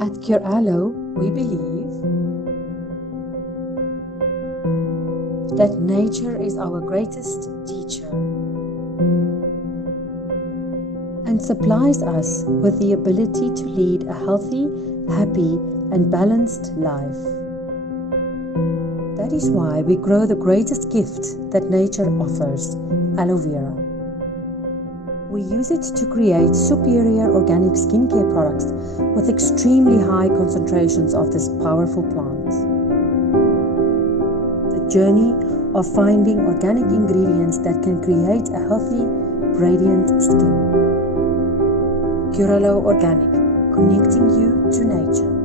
At Curaloe, we believe that nature is our greatest teacher and supplies us with the ability to lead a healthy, happy, and balanced life. That is why we grow the greatest gift that nature offers, aloe vera. We use it to create superior organic skincare products with extremely high concentrations of this powerful plant. The journey of finding organic ingredients that can create a healthy, radiant skin. Curaloe Organic, connecting you to nature.